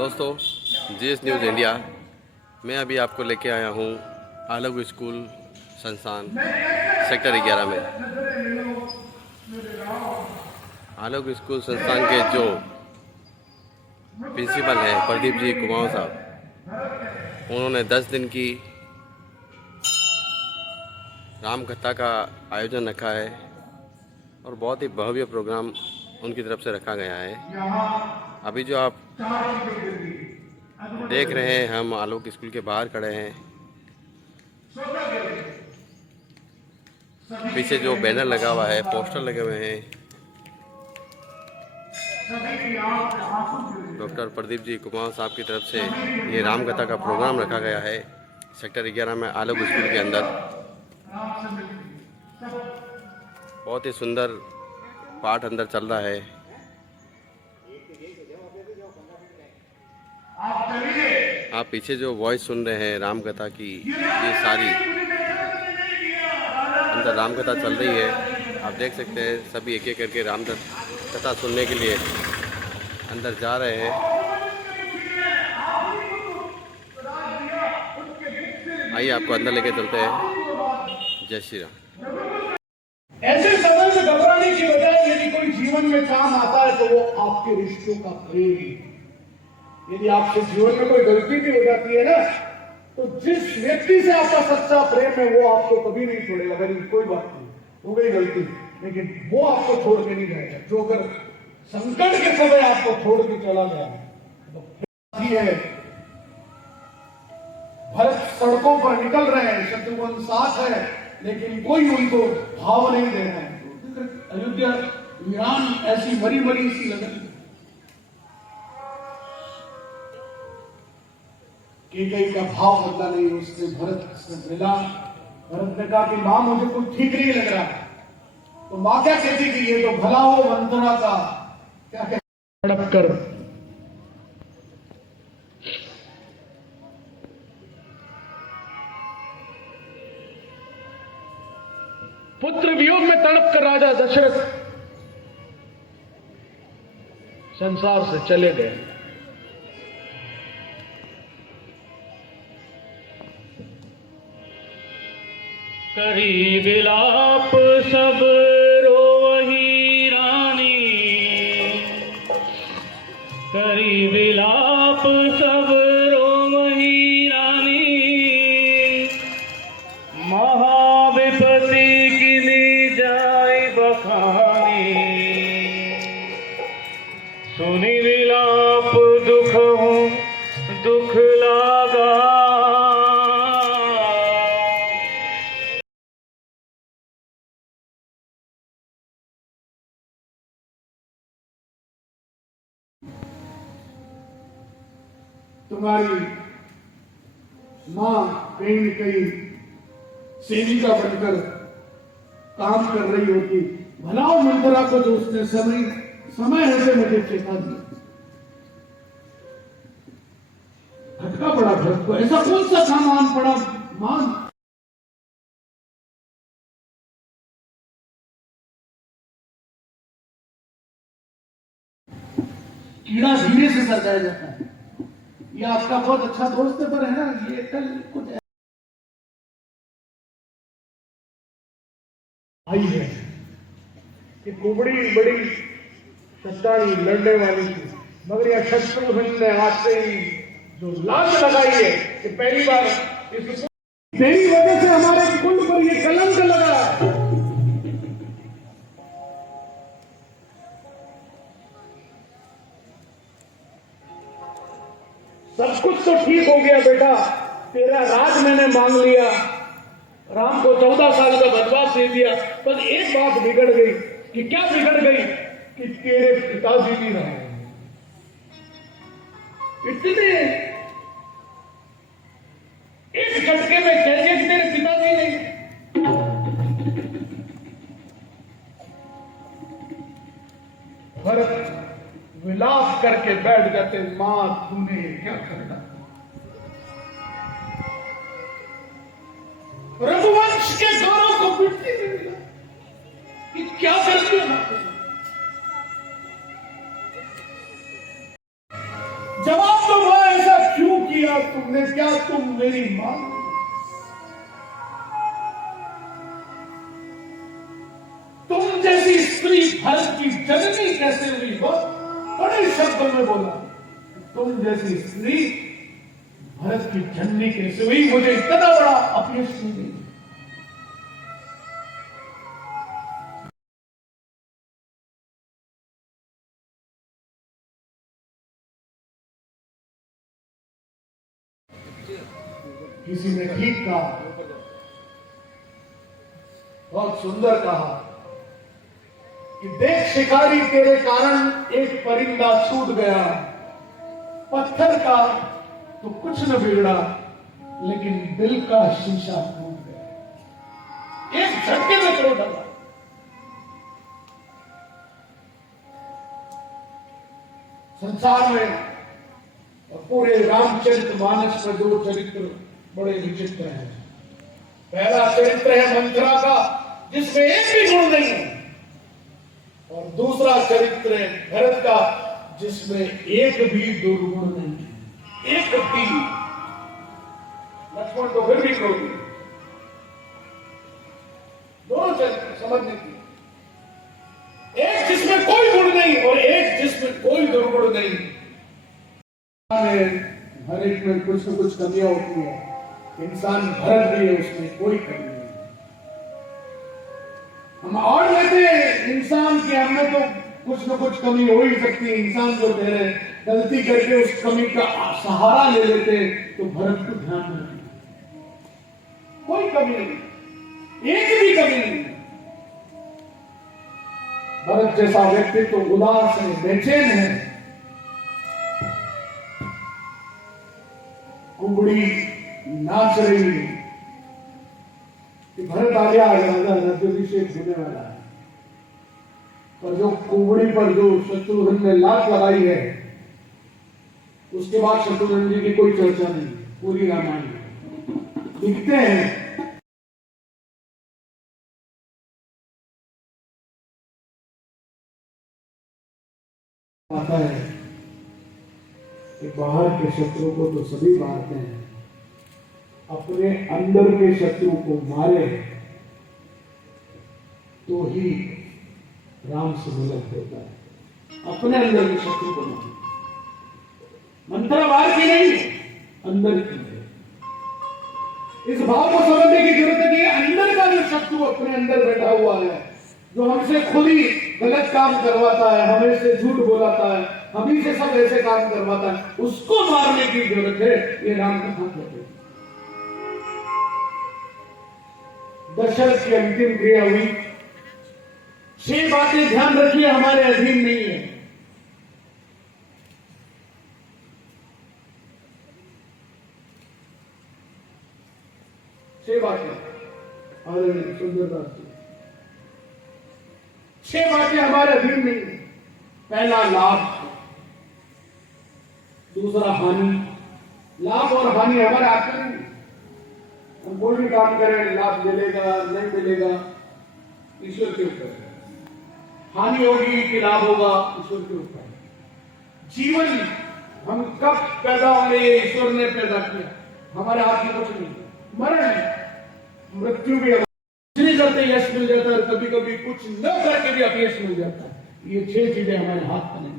दोस्तों, GS news India मैं अभी आपको लेके आया हूँ आलोक स्कूल संस्थान सेक्टर 11 में। आलोक स्कूल संस्थान के जो प्रिंसिपल हैं प्रदीप जी कुमाऊं साहब, उन्होंने 10 दिन की राम कथा का आयोजन रखा है और बहुत ही भव्य प्रोग्राम उनकी तरफ से रखा गया है। अभी जो आप देख रहे हैं, हम आलोक स्कूल के बाहर खड़े हैं। पीछे जो बैनर लगा हुआ है, पोस्टर लगे हुए हैं। डॉक्टर प्रदीप जी कुमार साहब की तरफ से ये रामकथा का प्रोग्राम रखा गया है सेक्टर 11 में आलोक स्कूल के अंदर। बहुत ही सुंदर पाठ अंदर चल रहा है। आप पीछे जो वॉइस सुन रहे हैं रामकथा की, ये सारी अंदर रामकथा चल रही है। आप देख सकते हैं सभी एक एक करके रामकथा सुनने के लिए अंदर जा रहे हैं। आइए आपको अंदर लेके चलते हैं। जय श्री राम। ऐसे समय में घबराने की बजाय यदि कोई जीवन में काम आता है तो वो आपके रिश्तों का प्रेम। यदि आपसे जीवन में कोई गलती भी हो जाती है ना, तो जिस व्यक्ति से आपका सच्चा प्रेम है वो आपको कभी नहीं छोड़ेगा। अगर कोई बात नहीं, हो गई गलती, लेकिन वो आपको छोड़ के नहीं जाएगा। जो अगर संकट के समय आपको छोड़ के चला गया तो है। भरत सड़कों पर निकल रहे हैं, शत्रुघ्न साथ है, लेकिन कोई उनको भाव नहीं दे रहा है। अयोध्या वीरान ऐसी मरी मरी सी लग रही। कई का भाव बदला नहीं, उसने भरत से मिला। भरत ने कहा कि मां मुझे कुछ ठीक नहीं लग रहा है। तो मां क्या कहती कि ये तो भला हो मंथरा का, क्या कहती तड़प कर पुत्र वियोग में तड़प कर राजा दशरथ संसार से चले गए। करी विलाप सब रोवही रानी, करी विलाप सब रोवही रानी, महाविपत्ति गिनी जाय बखानी, सुनी विलाप दुख हूँ दुख लागा। तुम्हारी मां कहीं न कहीं सेविका बनकर काम कर रही होती। भलाओ मंथरा को तो उसने समय होते मुझे चेता दिया। भटका पड़ा भरत को, ऐसा कौन सा सामान पड़ा मान। कीड़ा धीरे से सजाया जाता है। ये आपका बहुत अच्छा दोस्त पर है ना, ये कल कुछ आई है कि कुबड़ी बड़ी सच्चाई लड़ने वाली थी, मगर यह शत्रुघ्न ने आज से ही जो लात लगाई है कि पहली बार इस तेरी वजह से हमारे कुल पर ये कलंक लगा। सब कुछ तो ठीक हो गया बेटा, तेरा राज मैंने मांग लिया, राम को 14 साल का वनवास दे दिया, पर एक बात बिगड़ गई। कि क्या बिगड़ गई? कि तेरे पिताजी भी रहे। इतने एक झटके में कह दिया कि तेरे पिताजी नहीं। भरत विलाप करके बैठ जाते, मां तूने क्या करना। रघुवंश के गौरव को मिट्टी में मिला कि क्या करते हो। जवाब दो तुमने क्या, तुम मेरी मां। तुम जैसी स्त्री भारत की जननी कैसे हुई? बहुत बड़े शब्दों में बोला, तुम जैसी स्त्री भारत की जननी कैसे हुई? मुझे इतना बड़ा अपयश नहीं। किसी ने ठीक कहा, बहुत सुंदर कहा कि देख शिकारी, तेरे कारण एक परिंदा छूट गया। पत्थर का तो कुछ न बिगड़ा, लेकिन दिल का शीशा टूट गया। एक झटके में तोड़ डाला। संसार में और पूरे रामचरितमानस में दो चरित्र बड़े विचित्र हैं। पहला चरित्र है मंथरा का, जिसमें एक भी गुण नहीं है, और दूसरा चरित्र है भरत का, जिसमें एक भी दुर्गुण नहीं है। एक भी। लक्ष्मण तो फिर भी क्रोधी। दोनों चरित्र समझने की, एक जिसमें कोई गुण नहीं और एक जिसमें कोई दुर्गुण नहीं। हर एक में कुछ न कुछ कमियां होती है। इंसान भरत भी है, उसमें कोई कमी नहीं। हम और लेते हैं इंसान की, हमें तो कुछ न कुछ कमी हो ही सकती है। इंसान जो कह रहे हैं, गलती करके उस कमी का सहारा ले लेते हैं, तो भरत को ध्यान रखें, कोई कमी नहीं, एक भी कमी नहीं। भरत जैसा व्यक्ति तो उदास है, बेचैन है। कुंबड़ी नाच रही है कि भरत आ गया, राज्याभिषेक होने वाला है। पर जो कुंबड़ी पर जो शत्रुघ्न ने लात लगाई है, उसके बाद शत्रुघ्न जी की कोई चर्चा नहीं। पूरी रामायण लिखते हैं आता है कि बाहर के शत्रु को तो सभी मारते हैं, अपने अंदर के शत्रु को मारे तो ही राम से मिलन होता है। अपने अंदर के शत्रु को मारे। मंत्रा बाहर की नहीं, अंदर की है। इस भाव को समझने की जरूरत है कि अंदर का जो शत्रु अपने अंदर बैठा हुआ है, जो हमसे खुद ही गलत काम करवाता है, हमें से झूठ बोलाता है, हम ही से सब ऐसे काम करवाता है, उसको मारने की जरूरत है। ये राम कथा कहते हैं। दशरथ की अंतिम क्रिया हुई। 6 बातें ध्यान रखिए, हमारे अधीन नहीं है। सुंदरदास जी, 6 बातें हमारे अधीन नहीं है। पहला लाभ, दूसरा हानि। लाभ और हानि हमारे हाथ में नहीं। हम कोई भी काम करें, लाभ मिलेगा नहीं मिलेगा ईश्वर के ऊपर है। हानि होगी कि लाभ होगा ईश्वर के ऊपर है। जीवन हम कब पैदा होंगे ये ईश्वर ने पैदा किया, हमारे हाथ में कुछ नहीं। मरण मृत्यु भी नहीं करते यश मिल जाता है, कभी कभी कुछ न करके भी अपयश मिल जाता है। ये 6 चीजें हमारे हाथ में नहीं है।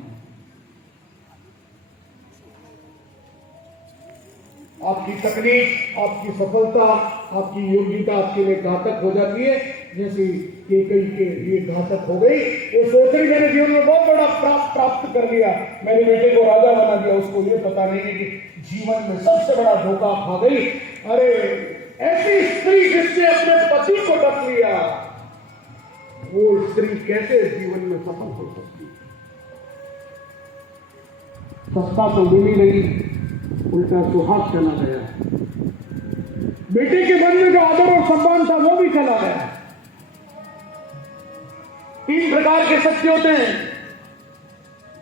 आपकी तकलीफ, आपकी सफलता, आपकी योग्यता आपके लिए घातक हो जाती है, जैसे केकई के लिए घातक हो गई। वो सोच रही मैंने जीवन में बहुत बड़ा प्राप्त कर लिया, मेरे बेटे को राजा बना दिया, उसको ये पता नहीं है कि जीवन में सबसे बड़ा धोखा खा गई। अरे ऐसी स्त्री जिसने अपने पति को ढक लिया, वो स्त्री कैसे जीवन में सफल हो सकती है? सस्ता तो मिली नहीं, उल्टा सुहाग चला गया। बेटे के मन में जो आदर और सम्मान था वो भी चला गया। 3 प्रकार के सत्य होते हैं,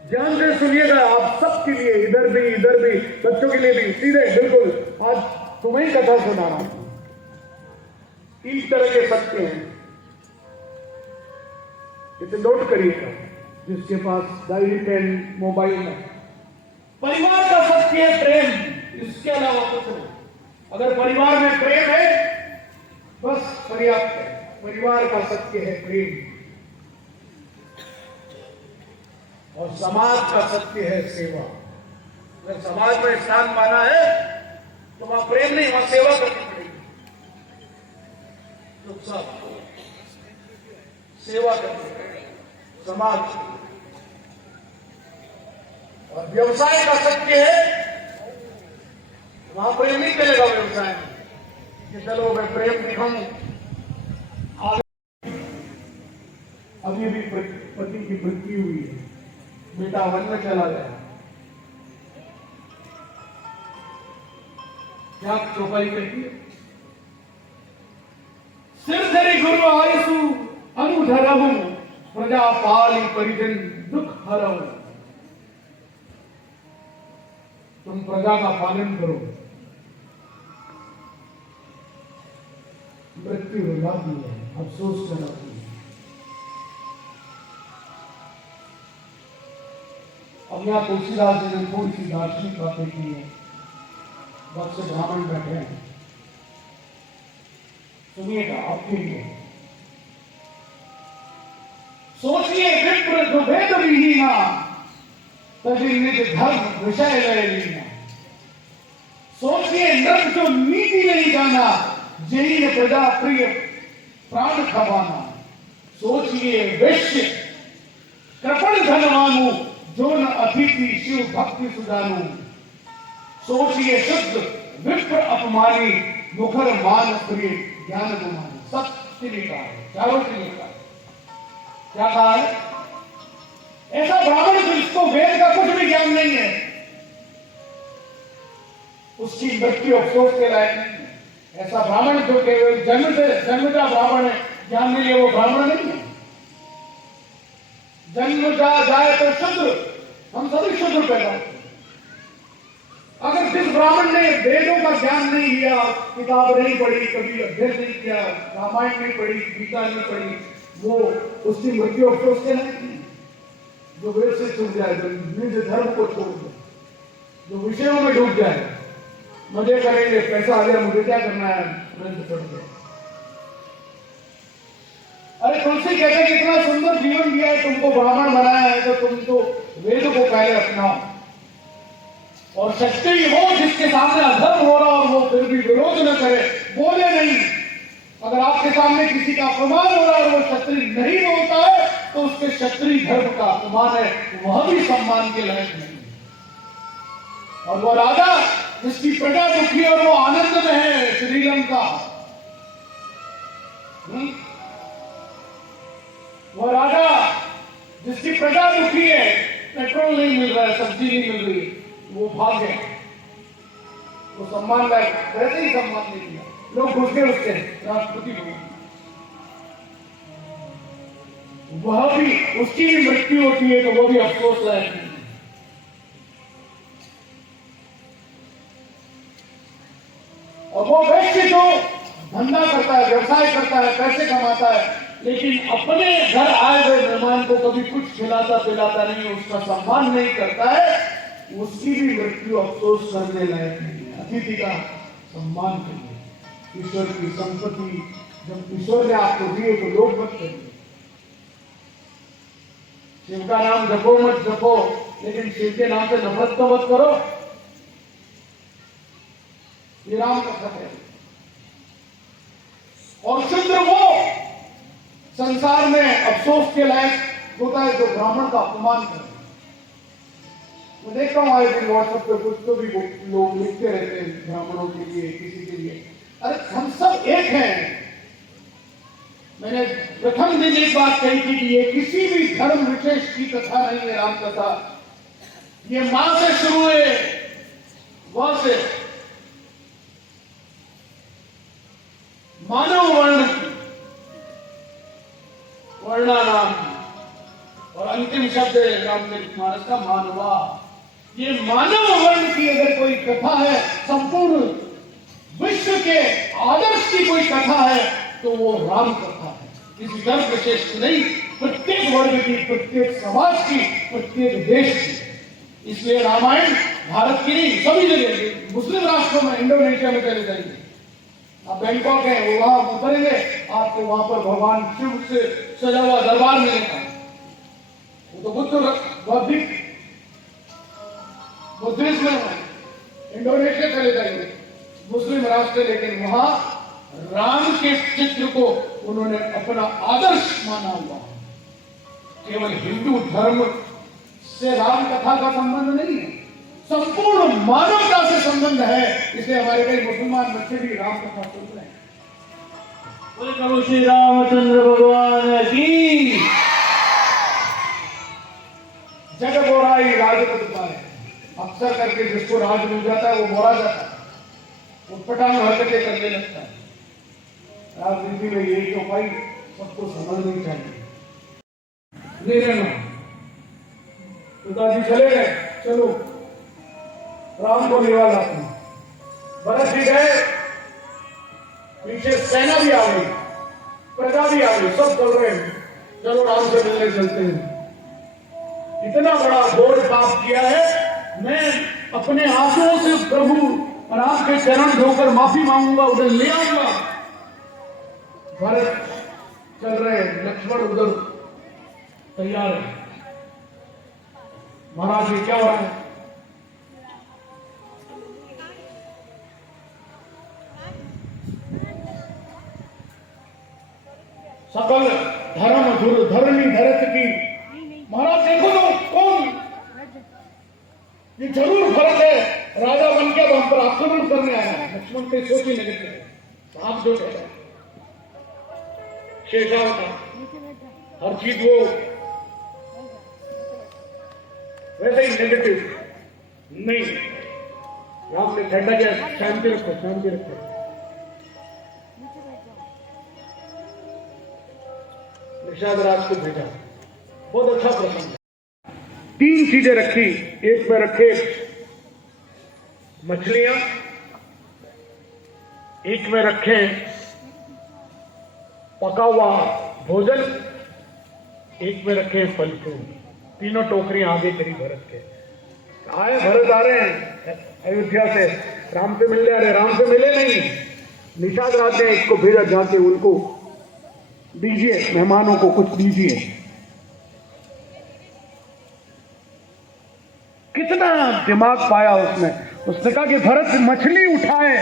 ध्यान से सुनिएगा आप सबके लिए, इधर भी, बच्चों के लिए भी, सीधे बिल्कुल। आज तुम्हें कथा सुना रहा हूं। 3 तरह के सत्य हैं, इसे नोट करिएगा जिसके पास डायरी पेन मोबाइल है। परिवार का सत्य है प्रेम, इसके अलावा कुछ नहीं। अगर परिवार में प्रेम है बस पर्याप्त है। परिवार का सत्य है प्रेम, और समाज का सत्य है सेवा। अगर समाज में स्थान पाना है तो वहां प्रेम नहीं, वहां सेवा करनी पड़ेगी। तो सब सेवा करनी पड़ेगी समाज की। और व्यवसाय का सत्य है, वहां प्रेम नहीं चलेगा व्यवसाय में कि चलो मैं प्रेम दिखाऊं। अभी भी पति की मृत्यु हुई है, बेटा वन में चला गया, क्या चौपाई कहती है? सिर धरि गुरु आयसु अनुधरहु, प्रजा पाली परिजन दुख हरहु। तुम प्रजा का पालन करो, मृत्यु हो जाती है, अफसोस कराती है। अब यहाँ तुलसीदास जी ने थोड़ी सी दार्शनिक बातें की है। बहुत से ब्राह्मण बैठे हैं, सुनिएगा आपके लिए। सोचिए विप्र जो वेद विहीना, तभी निज धर्म विषय लय लीना। सोचिए नर जो नीति नहीं जाना, यही ने प्रजा प्रिय प्राण खवाना। सोचिए वैश्य कृपण धनवानु, जो न अतिथि शिव भक्ति सुजानु। सोचिए शुद्ध विप्र अपमानी, मुखर मान प्रिय ज्ञान गुमानी। सत्य लिखा है, चारों के लिखा है। क्या कहा है? ऐसा ब्राह्मण जिसको वेद का कुछ भी ज्ञान नहीं है, उसकी मृत्यु अफसोस के लायक नहीं है। ऐसा ब्राह्मण जो केवल जन्मजा ब्राह्मण है, ज्ञान नहीं है, वो ब्राह्मण नहीं है। जन्म जाए तो शुद्र, हम सभी शुद्र पैदा होते हैं। अगर जिस ब्राह्मण ने वेदों का ज्ञान नहीं लिया, किताब नहीं पढ़ी, कभी अध्ययन नहीं किया, रामायण नहीं पढ़ी, गीता नहीं पढ़ी, वो उसकी मृत्यु अफसोस के लायक नहीं। जो वेद से छूट जाए, जो निज धर्म को छोड़ दे, जो विषयों में डूब जाए, मजे करेंगे, पैसा आ गया, मुझे क्या करना है, ग्रंथ पढ़ के। अरे तुलसी कहते हैं इतना सुंदर जीवन दिया है, तुमको ब्राह्मण बनाया है, तो तुम तो वेद को पहले अपनाओ। और क्षत्रिय वो जिसके सामने अधर्म हो रहा और वो फिर भी विरोध न करे, बोले नहीं। अगर आपके सामने किसी का अपमान हो रहा है और वो क्षत्रिय नहीं बोलता है, तो उसके क्षत्रिय धर्म का अपमान है, वह भी सम्मान के लायक नहीं। और वो राजा जिसकी प्रजा दुखी और वो आनंद में है, श्रीलंका, वो राजा जिसकी प्रजा दुखी है, पेट्रोल नहीं मिल रहा है, सब्जी नहीं मिल रही, वो भाग गया, वो सम्मान लायक, वैसे ही सम्मान नहीं दिया, लोग घुस गए उसके राष्ट्रपति को। वह भी, उसकी भी मृत्यु होती है तो वो भी अफसोस लायक नहीं। और वो व्यक्ति जो धंधा करता है, व्यवसाय करता है, पैसे कमाता है, लेकिन अपने घर आए हुए मेहमान को कभी कुछ खिलाता पिलाता नहीं, उसका सम्मान नहीं करता है, उसकी भी मृत्यु अफसोस करने लायक नहीं है। अतिथि का सम्मान करिए। ईश्वर की संपत्ति जब ईश्वर ने आपको दी तो लोग मत करिए। शिव का नाम जपो मत जपो, लेकिन शिव के नाम से नफरत तो मत करो। ये राम कथा है। और शूद्र वो संसार में अफसोस के लायक होता है जो ब्राह्मण का अपमान करे। मैं देखता हूं आए दिन व्हाट्सएप पे कुछ तो भी लोग लिखते रहते हैं ब्राह्मणों के लिए, किसी के लिए। अरे हम सब एक हैं। मैंने प्रथम दिन एक बात कही थी कि ये किसी भी धर्म विशेष की कथा नहीं है, राम कथा। ये मां से शुरू है, वह से मानव वर्ण वर्णानाम, और अंतिम शब्द है रामचरितमानस का मानवा। ये मानव वर्ण की अगर कोई कथा है, संपूर्ण विश्व के आदर्श की कोई कथा है, तो वो राम कथा है। किसी धर्म विशेष की नहीं, प्रत्येक वर्ग की, प्रत्येक समाज की, प्रत्येक देश की। इसलिए रामायण भारत की नहीं, सभी जगह मुस्लिम राष्ट्रों में, इंडोनेशिया में चले जाइए, आप बैंकॉक है, वो वहां उतरेंगे, आपको वहां पर भगवान शिव से सजा हुआ दरबार मिलेगा। वो तो बौद्धिक बुद्धिज्म में है। इंडोनेशिया चले जाएंगे, मुस्लिम राष्ट्र, लेकिन वहां राम के चित्र को उन्होंने अपना आदर्श माना हुआ। केवल हिंदू धर्म से राम कथा का संबंध नहीं है, संपूर्ण मानवता से संबंध है। इसलिए हमारे कई मुसलमान बच्चे भी राम कथा सुन रहे हैं। बोले प्रभु श्री रामचंद्र भगवान की। जग बोराई राजपद पाए, अक्सर करके जिसको राज मिल जाता है वो बोरा जाता है, उटपटांग हरकतें करने लगता है। राजनीति में यही तो भाई सबको समझनी चाहिए। ले लेना, पिताजी चले गए, चलो राम को लेवा लाते हैं। भरत जी गए, पीछे सेना भी आ गई, प्रजा भी आ गई, सब चल रहे हैं, चलो राम से मिलने चलते हैं। इतना बड़ा घोर पाप किया है, मैं अपने आंसुओं से प्रभु और आपके चरण धोकर माफी मांगूंगा, उधर ले आऊंगा। भरत चल रहे हैं, लक्ष्मण उधर तैयार है। महाराज जी क्या हो रहा है? सकल धर्म धुर धरणी धरत की। महाराज देखो तो कौन, ये जरूर भरत है, राजा बन के हम पर आक्रमण करने आया है। लक्ष्मण के सोच ही नेगेटिव, आप जो कहते हैं शेषावतार, हर चीज वो वैसे ही नेगेटिव नहीं। राम ने ठंडा किया, शांति रखो, शांति रखो। निषाद राज को भेजा, बहुत अच्छा प्रसंग। 3 चीजें रखी, एक में रखे मछलियां, एक में रखे पका हुआ भोजन, एक में रखे फल फूल। तीनों टोकरियां आगे करी भरत के। आए, भरत आ रहे हैं अयोध्या से, राम से मिलने आ रहे, राम से मिले नहीं। निषाद राज ने इसको भेजा, जाके उनको दीजिए, मेहमानों को कुछ दीजिए। कितना दिमाग पाया उसने। उसने कहा कि भरत मछली उठाए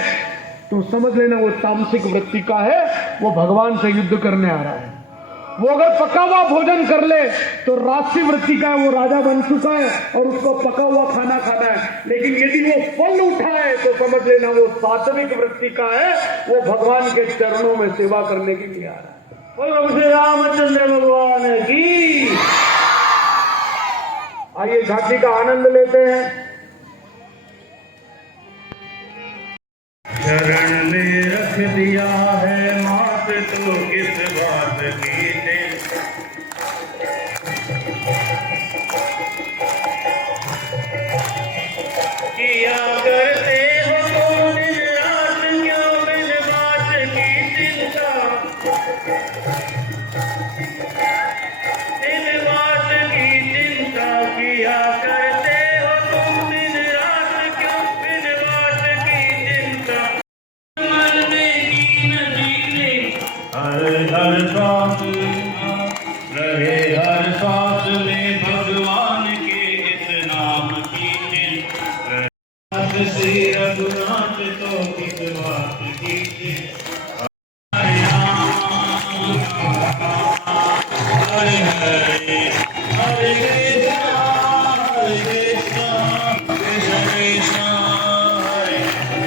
तो समझ लेना वो तामसिक वृत्ति का है, वो भगवान से युद्ध करने आ रहा है। वो अगर पका हुआ भोजन कर ले तो राष्ट्रीय वृत्ति का है, वो राजा बन चुका है और उसको पका हुआ खाना खाना है। लेकिन यदि वो फल उठाए तो समझ लेना वो सात्विक वृत्ति का है, वो भगवान के चरणों में सेवा करने के लिए आ रहा है। बोलो श्री रामचंद्र भगवान की। आइए झांकी का आनंद लेते हैं। चरण में रख दिया है मात, तो किस बात की दिल। किया करते हो तो दिन रात, क्यों बिन बात की चिंता। दिन बात की चिंता किया करते हो तुम, दिन रात क्यों बिन बात की चिंता। मरने की नदी में हर सांस रहे, हर सांस में भगवान के इस नाम की चिंता। श्री रघुनाथ तो किस बात की चिंता। हरे हरे हरे कृष्णा कृष्ण कृष्ण हरे हरे।